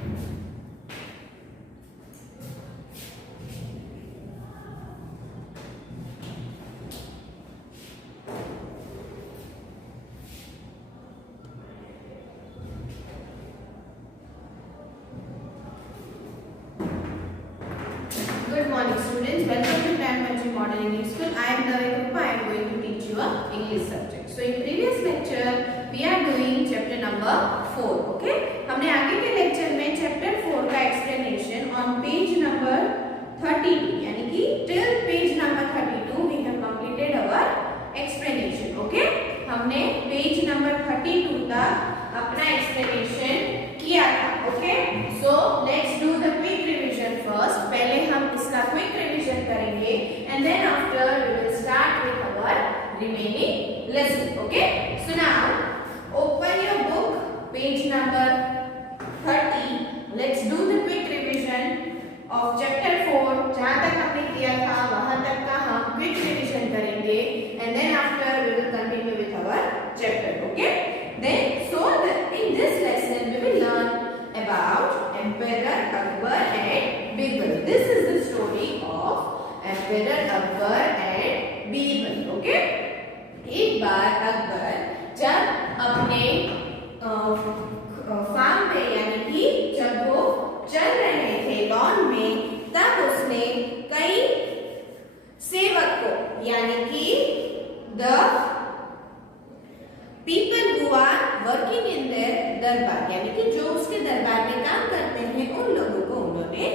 Good morning students, welcome to Time Management Model English School. I am Davi Kuppa. I am going to teach you a English subject. So in previous lecture we are doing chapter number 4. Okay, हमने आगे के lecture में chapter 4 का explanation on page number 32 यानी कि till page number 32 we have completed our explanation. Okay, हमने page number 32 तक अपना explanation किया था. Okay, so let's do the quick revision first. पहले हम इसका quick revision करेंगे and then after we will start with our remaining lesson. Okay, so now open your book, page number 30. Let's do the quick revision of chapter 4. जहाँ तक हमने किया था वहाँ तक का हम quick revision करेंगे and then after we will continue with our chapter. Okay, then so in this lesson we will learn about Emperor Akbar and Birbal. This is the story of Emperor Akbar and Birbal. Okay, एक बार अकबर जब अपने फार्म पे यानी कि जब वो चल रहे थे लॉन में, तब उसने कई सेवक को यानी कि the people who are working in their darbar यानी कि जो उसके दरबार में काम करते हैं उन लोगों को उन्होंने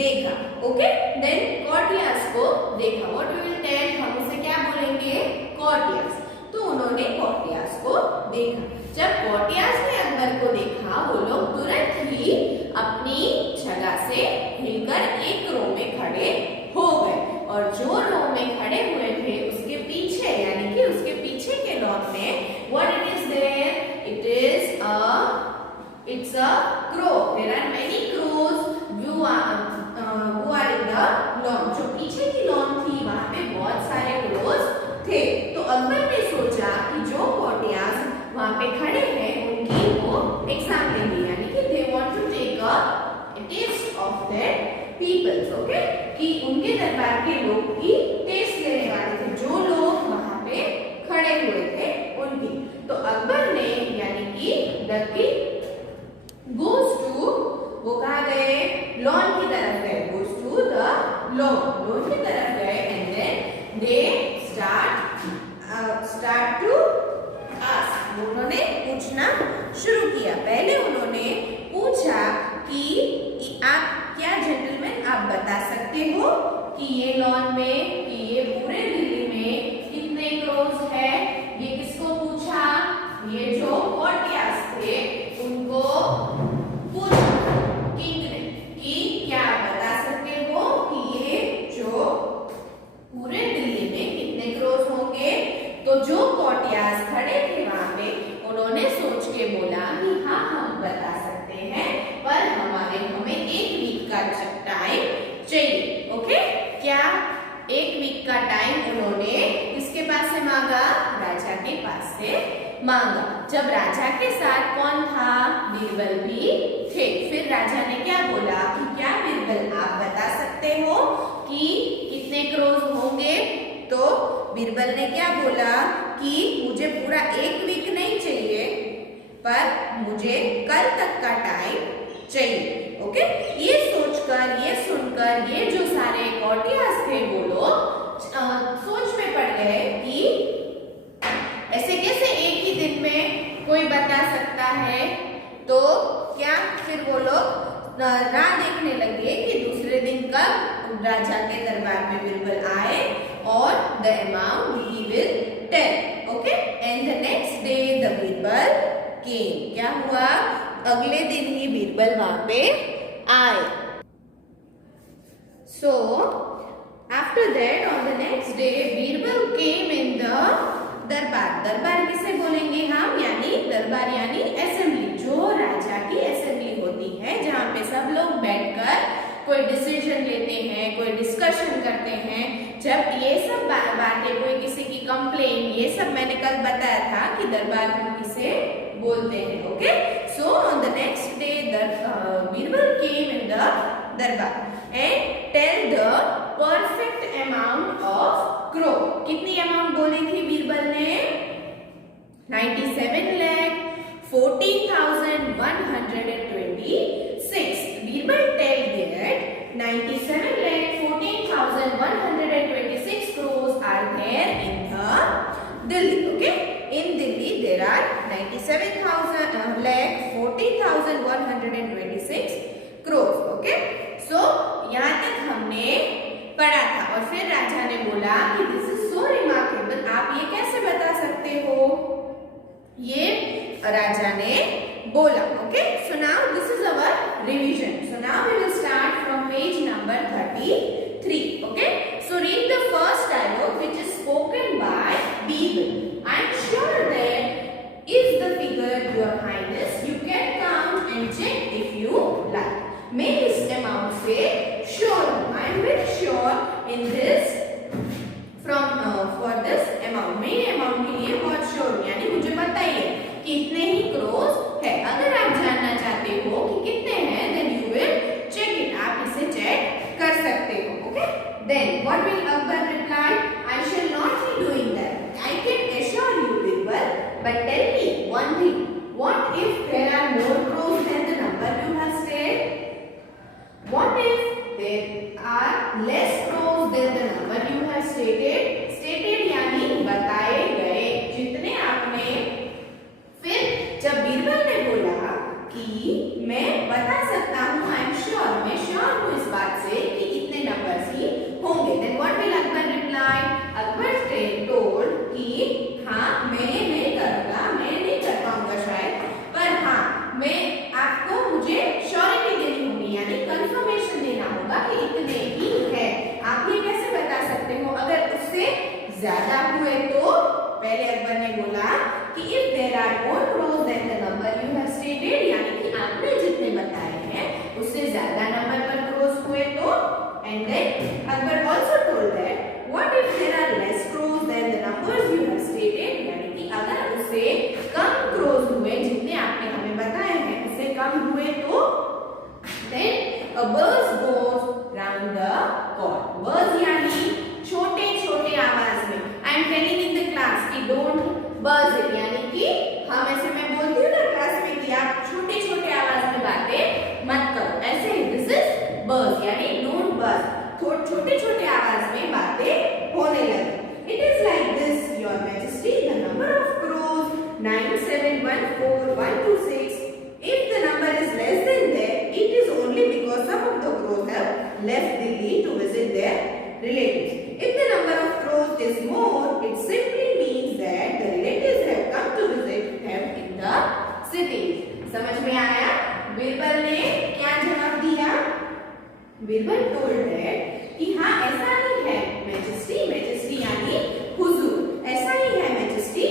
देखा. ओके, देन कॉर्टियर्स को देखा. व्हाट वी विल टेल, हम उसे क्या बोलेंगे, कॉर्टियर्स. तो उन्होंने कॉर्टियर्स को देखा. जब कॉर्टियर्स ने अकबर को देखा वो लोग तुरंत ही अपनी जगह से हिलकर एक रो में खड़े हो गए और जो रो में खड़े हुए थे उसके पीछे यानी कि उसके पीछे के लॉन में what it is there, it's a crow. There are many crows who are in the lawn. जो पीछे की लॉन थी वहाँ पे बहुत सारे crows थे. तो अकबर ने सोचा कि जो कॉर्टियर्स वहाँ पे खड़े हैं उनकी वो एग्जाम लेंगे यानी कि they want to take a taste of their peoples. Okay, कि उनके दरबार के लोग की टेस्ट लेने वाले थे जो लोग वहाँ पे खड़े हुए थे उनकी. तो अकबर ने यानी कि दक्की goes to वो कहाँ गए, लॉन की तरफ गए. goes to the लॉन की तरफ गए and then they start to ask. उन्होंने पूछना शुरू किया. पहले उन्होंने पूछा कि आप क्या जेंटलमैन आप बता सकते हो कि ये लॉन में कि ये पूरे दिल्ली में कितने क्रोज है. ये किसको पूछा, ये जो कॉर्टियर्स थे उनको पूछा किंग ने कि क्या आप बता सकते हो कि ये जो पूरे दिल्ली में कितने क्रोज होंगे. तो जो कॉर्टियर्स खड़े थे वहां पे उन्होंने सोच के बोला कि हाँ हम बता सकते हैं पर हमें एक वीक का टाइम चाहिए. ओके, क्या एक वीक का टाइम उन्होंने किसके पास से मांगा, राजा के पास से मांगा. जब राजा के साथ कौन था, बीरबल भी थे. फिर राजा ने क्या बोला कि क्या बीरबल आप बता सकते हो कि कितने क्रोज होंगे. तो बीरबल ने क्या बोला कि मुझे पूरा एक वीक नहीं चाहिए पर मुझे कल तक का टाइम चाहिए. ओके, ये सोचकर ये सुनकर ये जो सारे कॉर्टियर्स थे वो लोग सोच में पड़ गए कि ऐसे कैसे एक ही दिन में कोई बता सकता है. तो क्या फिर वो लोग राह देखने लगे कि दूसरे दिन कब राजा के दरबार में बीरबल आए और the amount he will tell. Okay, and the next day the Birbal came. क्या हुआ, अगले दिन ही बीरबल वहां पे आए. So after that on the next day Birbal came in the darbar. दरबार किसे बोलेंगे हम, यानी दरबार यानी असेंबली. जो राजा की असेंबली होती है जहाँ पे सब लोग बैठकर कोई डिसीजन लेते हैं, कोई डिस्कशन करते हैं. जब ये सब बातें, कोई किसी की कंप्लेन, ये सब मैंने कल बताया था कि दरबार में किसे बोलते हैं. Okay, so on the next day the Birbal came in the darbar and tell the perfect amount of crore. कितनी अमाउंट बोली थी बीरबल ने? 97,14,126. Birbal tell that 97,14,126 crores are there in the Delhi. Okay, in Delhi there are 97,14,126 crores. Okay, so यहाँ तक हमने पढ़ा था और फिर राजा ने बोला कि दिस इज सो रिमार्केबल, आप ये कैसे बता सकते हो? ये राजा ने बोला. Okay, so now this is our revision. So now we will start from page number 33. Okay, so read the first dialogue which is spoken by Birbal. I am sure that is the figure your highness, you can count and check if you like. मैं इस amount से श्योर हूं, I am very sure in this from for this amount. मैं ये अमाउंट के लिए बहुत श्योर हूं, यानी मुझे पता ही है कि इतने ही क्रोर्स है. अगर आप जानना चाहते हो कि कितने हैं, then you will check it, आप इसे चेक कर सकते हो. Okay, then what will Akbar reply? I shall not be doing that. I can assure you Birbal, but tell me one thing, what if there are more crows than the number you have said? What if there are less crores than the number you have stated? Stated यानी बताए गए, जितने आपने. फिर जब बीरबल ने बोला कि मैं बता सकता हूँ, आई एम श्योर, मैं श्योर हूँ इस बात से कि इतने नंबर्स ही होंगे, then what will अकबर reply? अकबर told कि हाँ मैं ये नहीं करूँगा, मैं नहीं कर पाऊंगा शायद, पर हाँ मैं आपको मुझे श्योरिटी देनी होगी, यानी कंफर्मेशन देना होगा कि इतने ही है. आप ये कैसे बता सकते हो? अगर उससे ज्यादा हुए तो? पहले अकबर ने बोला कि if there are more crows than the number you have stated, यानी कि आपने जितने बताए हैं उससे ज्यादा नंबर पर क्रोर्स हुए तो. And then Akbar also told that what if there are less crows than the numbers you have stated, यानी कि अगर उससे कम क्रोर्स हुए, जितने आपने हमें बताए हैं उससे कम हुए तो. Then a buzz goes round the court. Buzz यानी छोटे छोटे आवाज में. I am telling in the class कि don't buzz it, यानी कि हम ऐसे मैं बोलती हूँ ना क्लास में कि आप छोटे छोटे आवाज में बातें मत करो, ऐसे this is buzz यानी don't buzz. छोटे छोटे आवाज में बातें होने लगी. It is like this, Your Majesty, the number of crores 9714,126. If the number is less than that, it is only because some of the crows have left Delhi to visit their relatives. If the number of crows is more, it simply means that the relatives have come to visit them in the cities. समझ में आया? बीरबल ने क्या जवाब दिया? Birbal told that कि हाँ ऐसा ही है मैजेस्टी, मैजेस्टी यानी हुजूर, ऐसा ही है मैजेस्टी,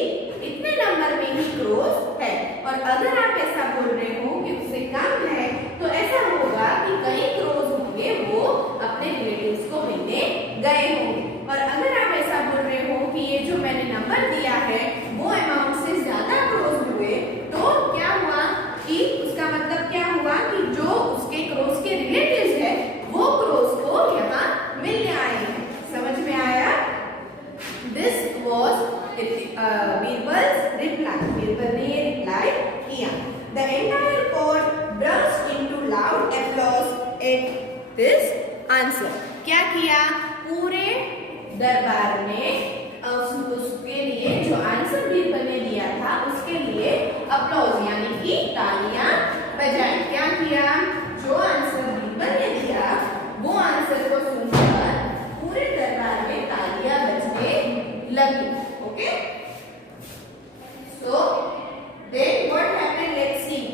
इतने नंबर में ही क्रोस है. और अगर आप ऐसा बोल रहे हो कि उससे कम है, तो ऐसा होगा कि कई क्रोस होंगे वो अपने रिलेटिव्स को मिलने गए होंगे. और अगर आप ऐसा बोल रहे हो कि ये जो मैंने नंबर दिया है वो अमाउंट से ज्यादा क्रोस हुए, तो क्या हुआ कि उसका मतलब क्या हुआ कि जो उसके क्रोस के रिलेटिव्स है वो क्रोस को यहाँ मिलने आए हैं. समझ में आया? This was Birbal's reply. Birbal ने ये रिप्लाई किया. The entire court burst into loud applause at this answer. क्या किया? पूरे दरबार में उसके लिए जो आंसर बीरबल ने दिया था उसके लिए अप्लॉज यानी कि तालियां बजाई. क्या किया? जो आंसर बीरबल ने दिया वो आंसर को सुनकर पूरे दरबार में तालियां बजने लगी. Okay, so then what happened? Let's see.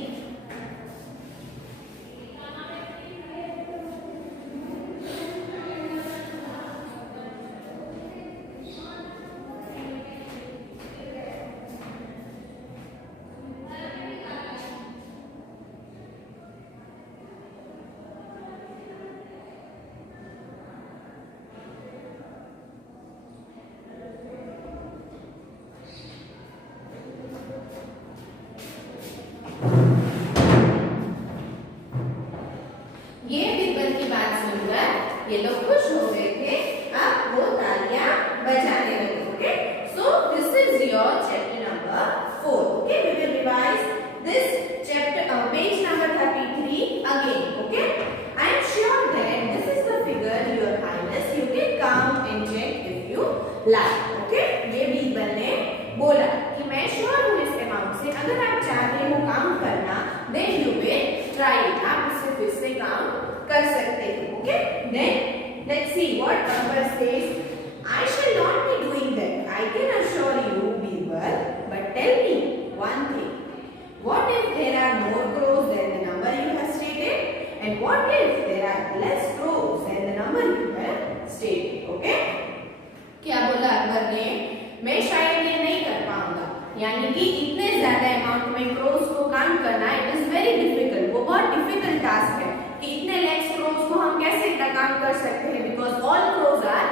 ये लोग खुश हो गए थे, अब वो तालियां बजाने लगे। Okay, so this is your chapter number 4. Okay, we will revise this chapter page number 33 again. Okay, I am sure that this is the figure, your highness, you can count and check if you like. Okay, ये बीरबल ने बोला कि मैं श्योर हूँ इस amount से, अगर आप चाहते हो काउंट करना then you will try it. आप इसे फिर से काउंट कर सकते हो. Okay, then let's see what number says. I shall not be doing that, I can assure you, Birbal, but tell me one thing. What if there are more crows than the number you have stated? And what if there are less crows than the number you have stated? Okay? क्या बोला अकबर ने? मैं शायद ये नहीं कर पाऊंगा, यानी कि इतने ज्यादा अमाउंट में क्रोज को काउंट करना इट इज वेरी डिफिकल्ट. वो बहुत डिफिकल्ट टास्क है कि इतने लेस क्रोज को हम कैसे काउंट कर सकते हैं, because all crows are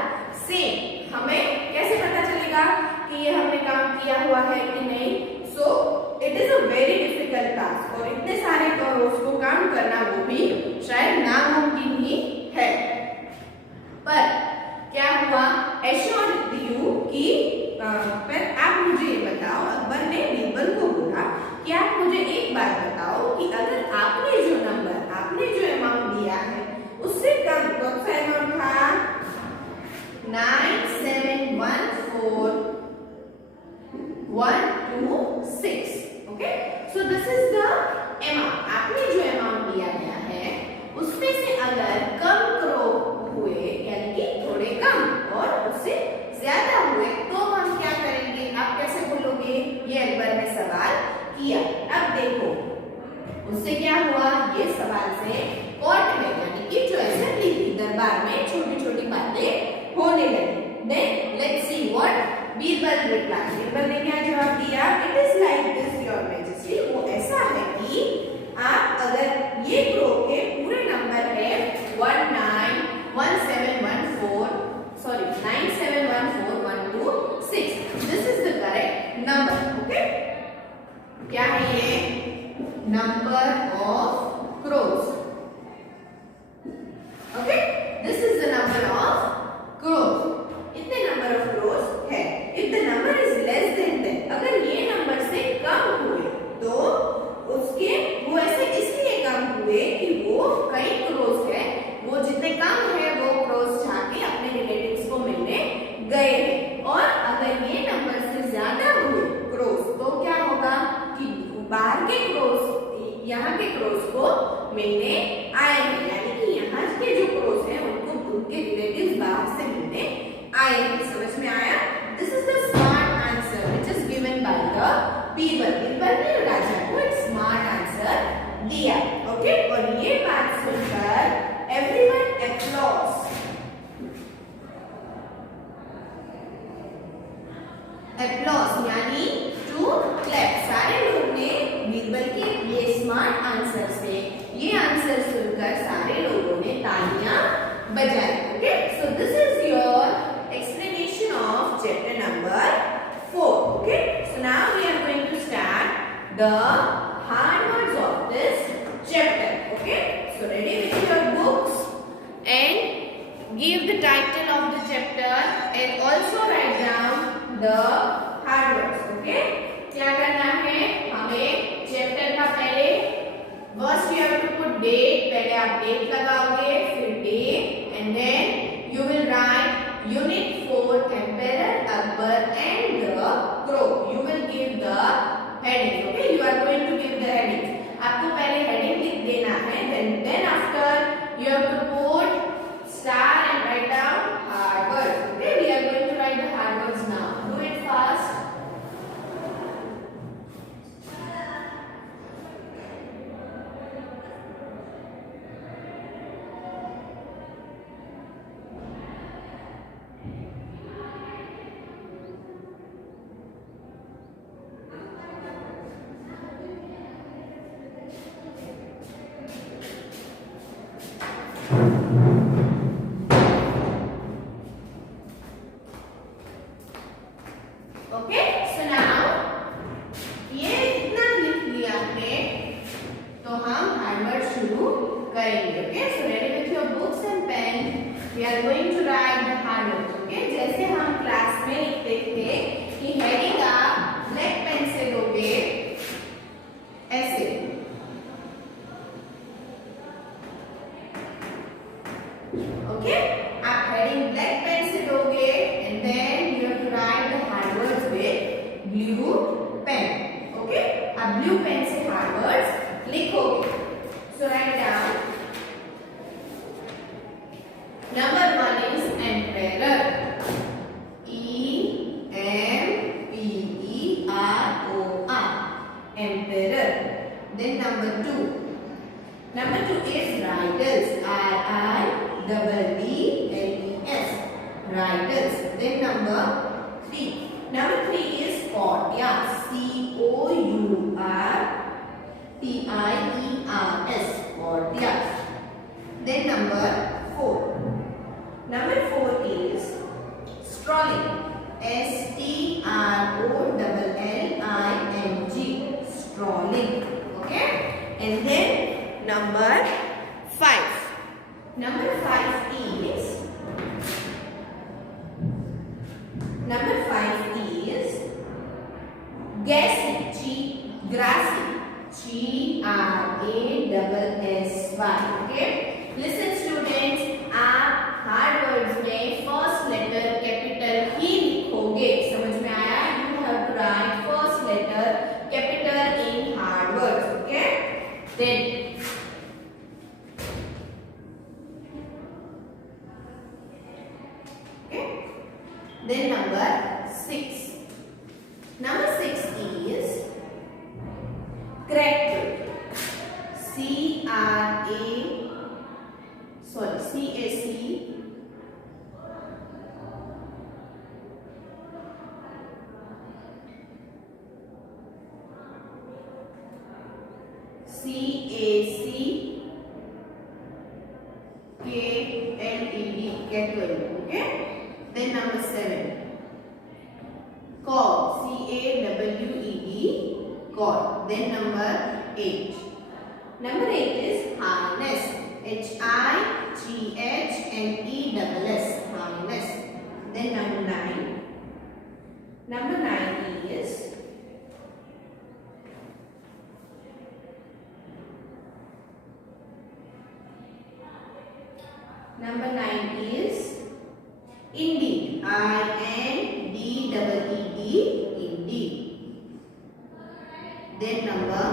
same. हमें कैसे पता चलेगा कि ये हमने काउंट किया हुआ है कि नहीं? So it is a very difficult task, और इतने सारे क्रोज को काउंट करना वो भी शायद नामुमकिन ही है. पर क्या हुआ? एश्योर यू कि पर आप मुझे ये बताओ, अकबर ने बीरबल को बोला कि आप मुझे एक बात बताओ कि अगर आपने जो नंबर, आपने जो अमाउंट दिया है उससे कम, कौन सा अमाउंट था? 971412 okay, so this is the amount. आपने जो अमाउंट दिया गया है उसमें से अगर कम क्रो हुए, यानी कि थोड़े कम, और उससे ज्यादा हुए, तो हम क्या करेंगे? आप कैसे बोलोगे? ये अकबर ने सवाल किया. अब देखो उससे क्या हुआ, ये सवाल से कोर्ट में, यानी कि जो असेंबली थी, दरबार में छोटी छोटी बातें होने लगी. Then let's see what Birbal reply. Birbal ने क्या जवाब दिया? It is like this your majesty. वो ऐसा है कि आप अगर ये क्रो के पूरे नंबर है 971412 this is the correct number. Okay, क्या है ये? Number of crows. Okay, this is the number of crows. इतने नंबर ऑफ क्रोज है. If the number is less than 10, अगर ये नंबर से कम हुए तो उसके वो ऐसे इसलिए कम हुए कि वो कई क्रोज है, वो जितने कम है वो क्रोज जाके अपने रिलेटिव्स को मिलने गए हैं. और अगर ये नंबर से ज्यादा हुए क्रोज तो क्या होगा कि बाहर के क्रोज यहाँ के क्रोज को मिलने आएंगे, यानी कि यहाँ के जो क्रोज हैं उनको उनके रिलेटिव्स बाहर से मिलने आएंगे. समझ में आया? This is the smart answer which is given by the Birbal. बीरबल ने राजा को एक स्मार्ट आंसर दिया. ओके, और ये बात सुनकर एवरीवन एप्लॉज. एप्लॉज यानी टू क्लैप. सारे लोग ने बीरबल के ये स्मार्ट आंसर से, ये आंसर सुनकर सारे लोगों ने तालियां बजाई. Okay, so this is your explanation of chapter number 4. Okay, so now we are going to start the hard words of this chapter. Okay, so ready with your books and give the title of the chapter and also write down the hard words. Okay, क्या करना है हमें? Chapter का पहले first you have to put date. पहले आप date लगाओगे, फिर day, and then you will write unit 4 Emperor Akbar and the Crow. You will give the heading. Okay, you are going to give the heading. आपको पहले heading लिख देना है. Then after you have to put star and write down hard words. Okay, we are going to write the hard words now. Do it fast. Okay, so now ये इतना लिख लिया है तो हम हार्डवर्ड शुरू करेंगे. Okay, so ready with your books and pen. we are going to write the hard words. Okay, जैसे हम क्लास में लिखते थे कि हेडिंग आप ब्लैक पेन से दोगे ऐसे, ओके, आप हेडिंग ब्लैक पेन से दोगे and then you have to write the hard words with blue pen. Okay, आप ब्लू पेन से हार्ड वर्ड्स लिखोगे. So write down. Number 1 is emperor. E-M-P-E-R-O-R. Emperor. Then number 2. Number 2 is riders. R-I-D-D-L-E-S. Riders. Then number 3. Number 3 is courtiers. C-O-U-R-T-I-E-R-S. Courtiers. Then number 4. Number 4 is strolling. S-T-R-O-L-L-I-N-G. Strolling. Okay. And then number 5. Number 5 is gassy. Grassy. G-R-A-S-S-Y. Okay. Listen students, आप hard words में first letter capital ही लिखोगे. समझ में आया? You have to write first letter capital in hard words. Okay, then number 6. Number 6 is character. C-A-C C-A-C-K-L-E-D. Okay. Then number 7. Call. C-A-W-E-D. Call. Then number 8. Number 8 is harness. H-I-G-H-N-E-S-S. Harness. Then number 9. Number 9 is indeed. I-N-D-E-E-D. Indeed. Then number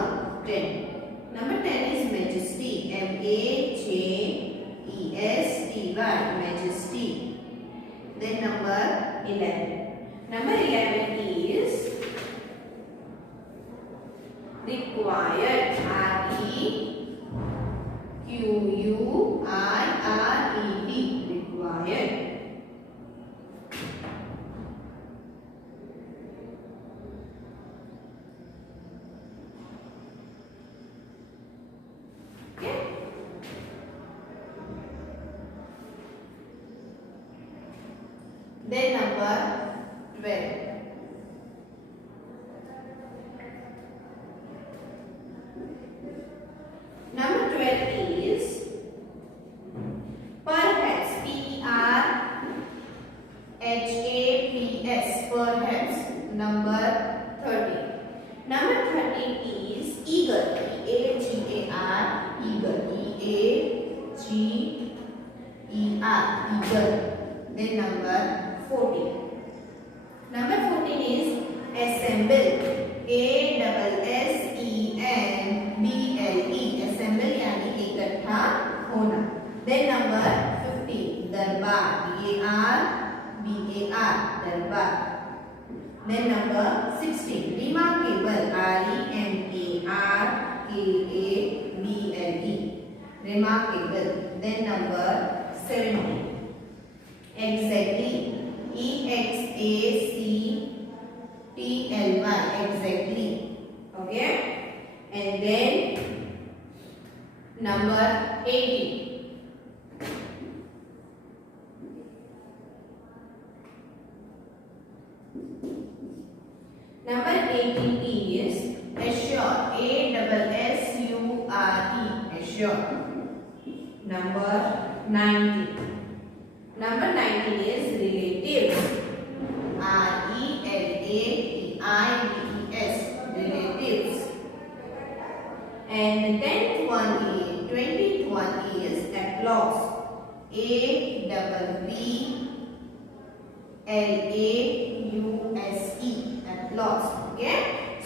10. Number 10 is majesty. M-A-J-E-S-T-Y. Majesty. Then number 11. Number 11 is required. R-E-Q-U-I-R-E-D. Required. Okay. Then number 12. Number 12 is perhaps. P-E-R-H-A-P-S. Perhaps. Number 13. Number 13 is eager. E-A-G-A-R. Eager. E-A-G-E-R. Eager. Then number 14. Number 14 is assemble. A-S-S-E-M-B-L-E. Assemble यानी इकट्ठा होना. Then number 15. दरबार. D-A-R-B-A-R. दरबार. Then number 16. Remarkable. R-E-M-A-R-K-A-B-L-E. Remarkable. Then number 17. Exactly. E-X-A-C-T-L-Y. Exactly. Okay. And then number 18. Number 18 is assure. A-S-S-U-R-E. Assure. Number 19. Number 19 is relatives. R-E-L-A-T-I-V-E-S. Relatives. And the 20th one is applause. A-B-B-L-A-U-S-E. Applause. Okay.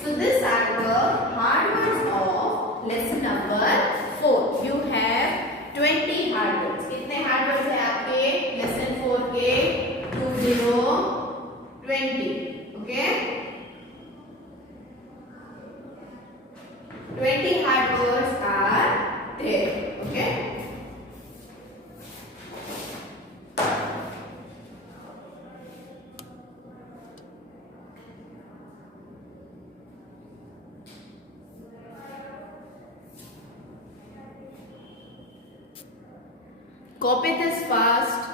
So these are the hard words of lesson number 4. You have 20 hard words. कितने hard words है आपके lesson 4 के? 20. Okay. 20 hard words are there. Okay. Copy this fast.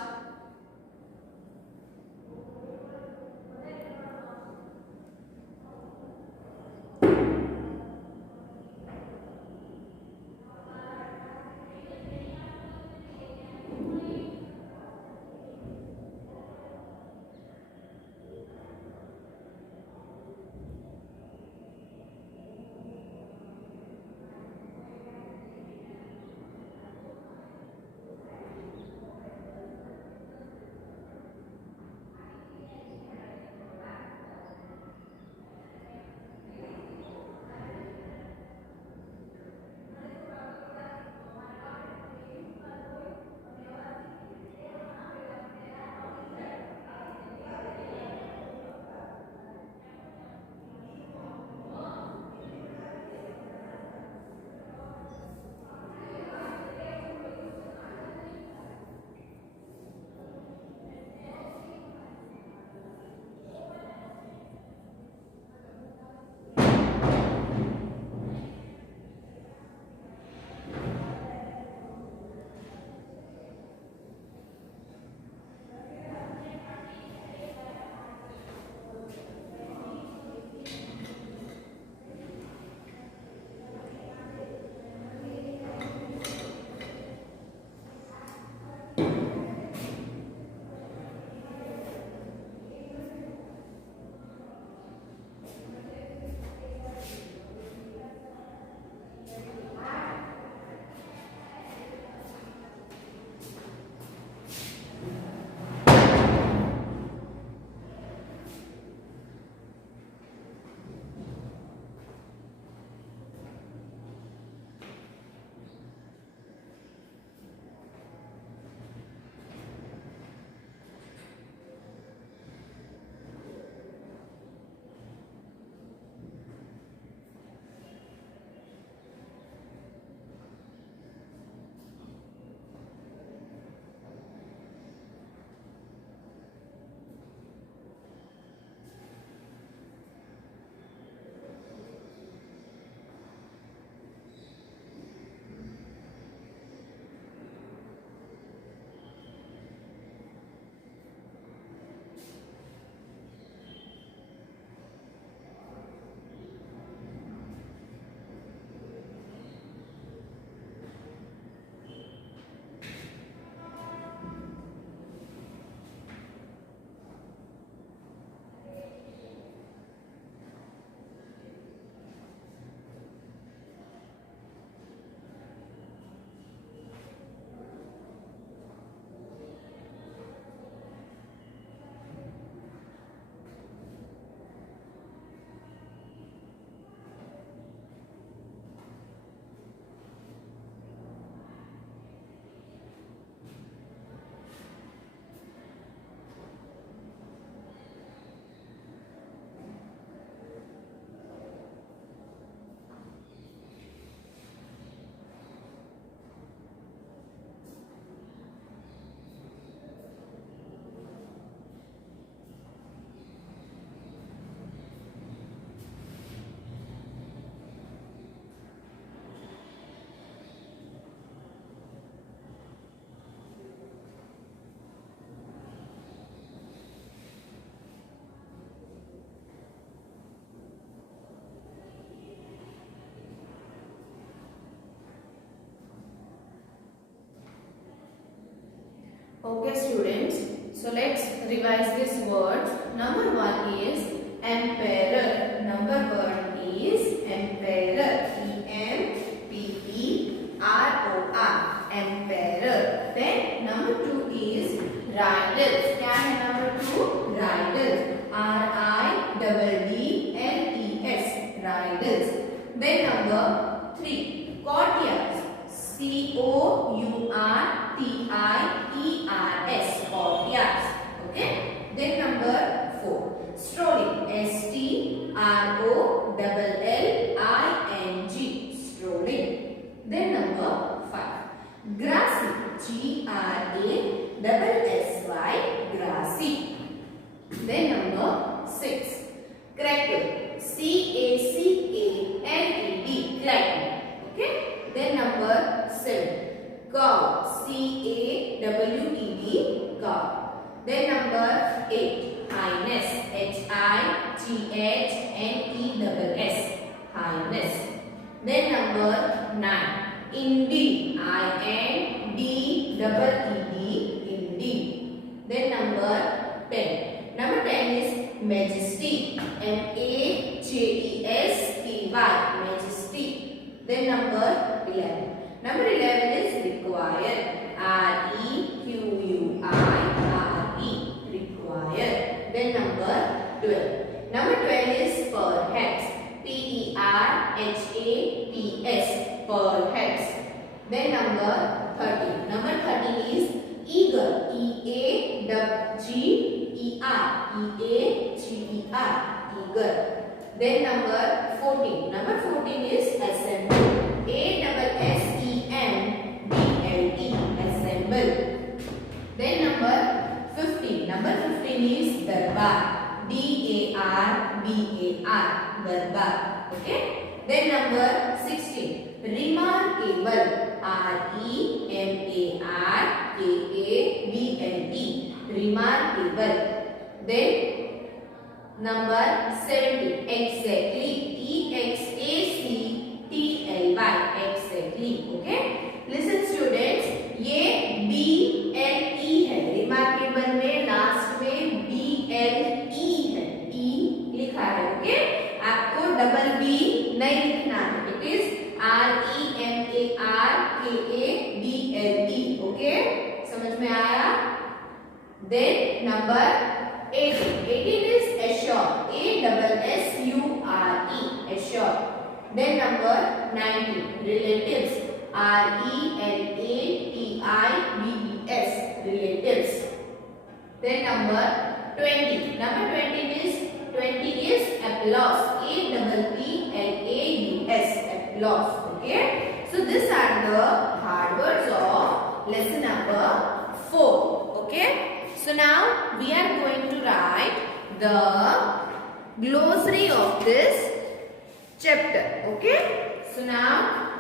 Okay students, So let's revise these words. Number one is emperor. Number one is emperor. E-M-P-E-R-O-R. Emperor. Then number two is riders. क्या है number two? Riders. R-I-D-D-L-E-S. Riders. Then number three, courtiers. C-O-U-R-T-I-E-R-S. Courtiers. Okay. Then number four, strolling. S-T-R-O-L-L-I-N-G. Strolling. Then number five, grassy. G-R-A-S-S-Y. Grassy. Then number six, crackle. C-A-C-A-L-E-D. Crackle. Okay. Then number seven, cow. C-A-W-E-D. Cow. Then number eight, highness. H-I-G-H-N-E-S-S. Highness. Then number nine, indeed. I-N-D-E-E-D. Indeed. Then number 10. Number 10 is majesty. M-A-J-E-S-T-Y. Majesty. Then number 11. Number 11 is require. R-E-Q-U-I-R-E. Require. Then number 12. Number 12 is perhaps. P-E-R-H-A-P-S. Perhaps. Then number 13. Number 13 is eager. E-A-G-E-R. E-A-G-E-R. Eager. Then number 14. Number 14 is assemble. A-S-S-E-M-B-L-E. Assemble. Then number 15. Number 15 is darbar. D-A-R-B-A-R. Darbar. Okay. Then number 16. Remarkable. R-E-M-A-R-K-A-B-L-E. Remarkable. Then number 17. Exactly. E-X-A-C-T-L-Y. Exactly. Okay. Listen students. ये B-L-E है. Remarkable में लास्ट में B-L-E है. E लिखा है. ओके. आपको double B नहीं लिखना है. It is R-E-M-A-R-K-A-B-L-E. ओके. समझ में आया? Then number 18. 18 is assure. A-S-S-U-R-E. Assure. Then number 19. Relatives. R-E-L-A-T-I-V-E-S. Relatives. Then number 20. Number 20 is applause. A-P-P-L-A-U-S. Applause. Okay. So these are the hard words of lesson number 4. Okay. So now we are going to write the glossary of this chapter. Okay. So now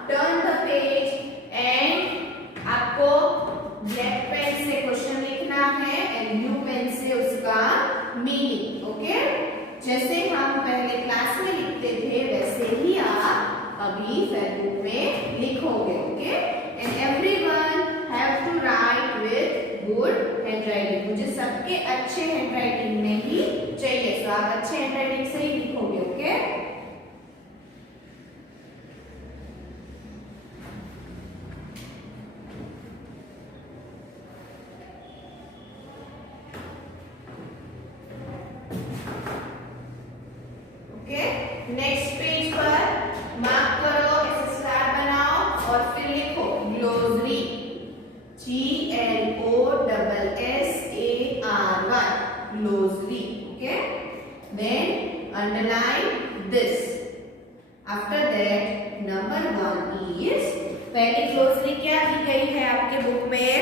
turn the page and आपको black pen से क्वेश्चन लिखना है and blue pen से उसका meaning. Okay. जैसे हम पहले क्लास में लिखते थे वैसे ही आप अभी फेसबुक में लिखोगे. Okay. And everyone have to write with good handwriting. मुझे सबके अच्छे हैंडराइटिंग में ही चाहिए. तो आप अच्छे हैंडराइटिंग से ही लिखोगे. ओके. नेक्स्ट पेज पर मार्क करो. ऐसे स्टार बनाओ और फिर लिखो glossary. G-L-O-S-S-A-R-Y. Glossary. Okay. Then underline this. After that number 1 is पहली ग्लोसरी क्या दी गई है आपके बुक में.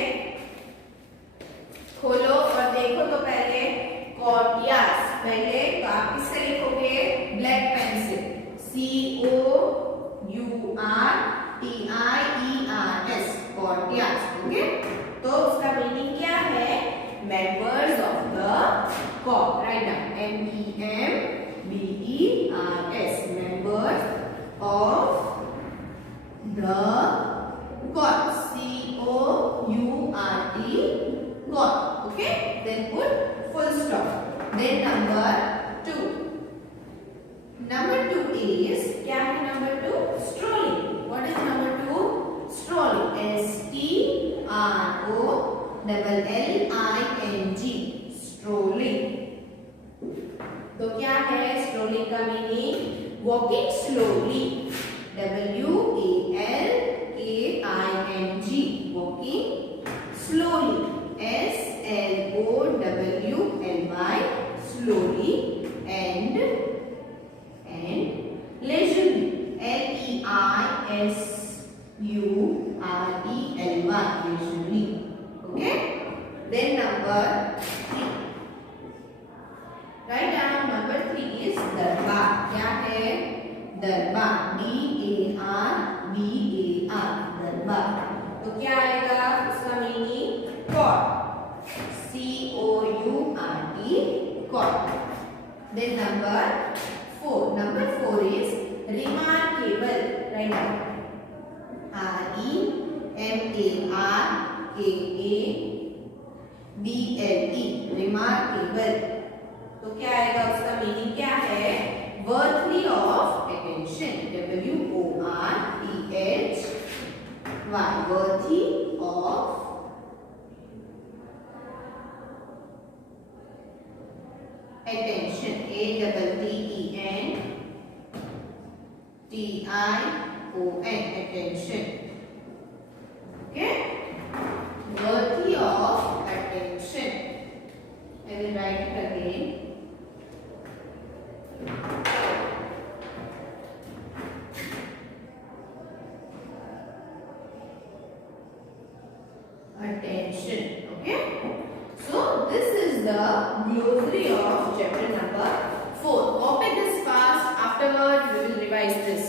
खोलो और देखो. तो पहले courtiers. पहले तो आप किससे लिखोगे? ब्लैक पेन से. C-O-U-R-T-I-E-R-S. courtiers. ओके. तो उसका मीनिंग क्या है? Members of the court. Write down. M-E-M-B-E-R-S. Members of the court. C-O-U-R-T. court. Okay. then put full stop. Then number 2. Number 2 is, क्या है number 2? Strolling. What is number 2? Strolling. S-T-R-O-L-L-I-N-G. Strolling. तो क्या है strolling का meaning? Walking slowly. W-A-L-K-I-N-G. Walking slowly. S-L-O-W-L-Y. Slowly. And leisurely. L-E-I-S-U-R-E-L-Y. Leisurely. Okay. Then number 3. Write down number 3 is darbar. क्या है? दरबार. D-A-R-B-A-R. दरबार. तो क्या आएगा उसका meaning? court. C-O-U-R-T. court. Then number 4. Number 4 is remarkable. Write down. R-E-M-A-R-K-A-B-L-E. remarkable. तो क्या आएगा उसका मीनिंग क्या है? worthy of attention. W-O-R-T-H-Y. worthy of attention. A-T-T-E-N-T-I-O-N. attention. Okay? worthy of attention. I will write it again. Attention. Okay? So this is the glossary of chapter number 4. Copy this fast. Afterwards we will revise this.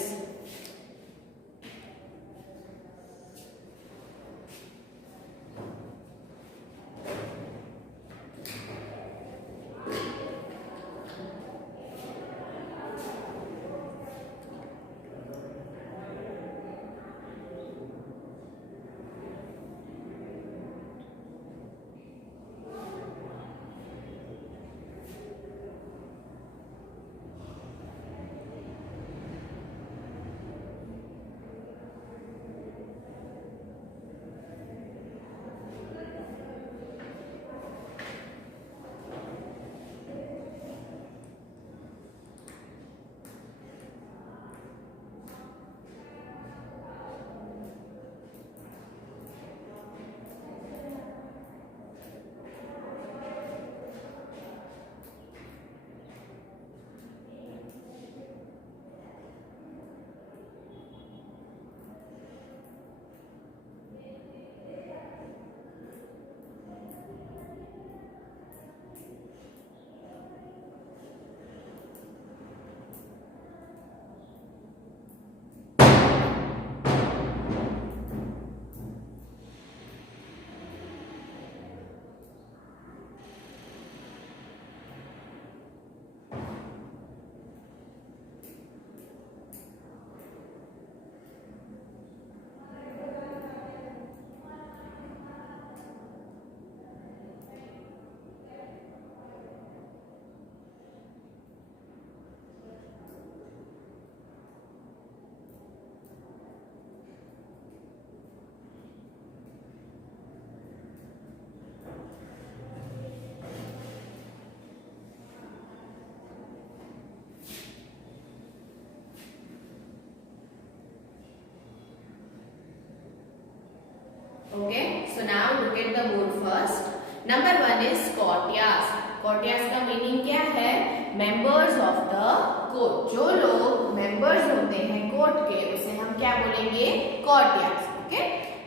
Okay, so now look at the board first. Number 1 is courtiers. Courtiers का मीनिंग क्या है? Members of the court. जो लोग members होते हैं कोर्ट के, उसे हम क्या बोलेंगे? courtiers. Okay?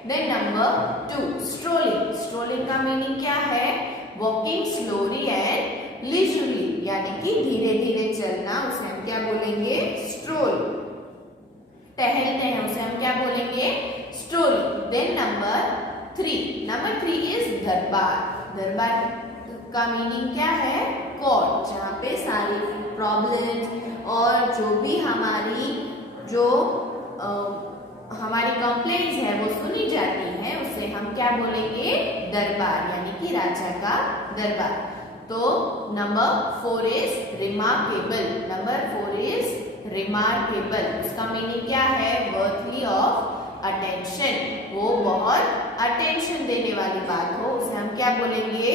Then number 2, strolling. Strolling का मीनिंग क्या है? Walking slowly and leisurely. यानी कि धीरे धीरे चलना, उसे हम क्या बोलेंगे? Stroll. टहलते हैं, उसे हम क्या बोलेंगे? Strolling. Then number 3. Number 3 is दरबार. दरबार का मीनिंग क्या है? कोर्ट, जहाँ पे सारी प्रॉब्लम्स और जो भी हमारी कंप्लेंट्स है वो सुनी जाती है, उसे उसे हम क्या बोलेंगे? दरबार, यानी कि राजा का दरबार। तो नंबर 4 is remarkable. Number 4 is remarkable. इसका मीनिंग क्या है? Worthy of attention. वो बहुत अटेंशन देने वाली बात हो, उसे हम क्या बोलेंगे?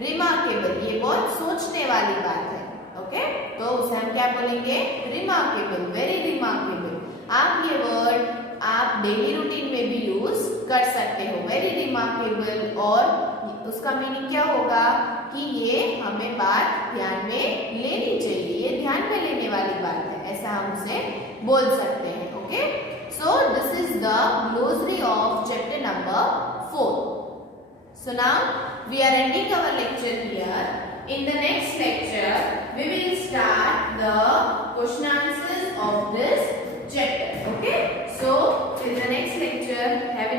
रिमार्केबल। ये बहुत सोचने वाली बात है। ओके, तो उसे हम क्या बोलेंगे? Remarkable, very remarkable. आप ये वर्ड आप डेली रूटीन में भी यूज कर सकते हो, वेरी रिमार्केबल। और उसका मीनिंग क्या होगा कि ये हमें बात ध्यान में लेनी चाहिए, ये ध्यान में लेने वाली बात है, ऐसा हम उसे बोल सकते हैं। Okay, so this is the glossary of chapter number 4. So now we are ending our lecture here. In the next lecture, we will start the question answers of this chapter. Okay, so till the next lecture, have a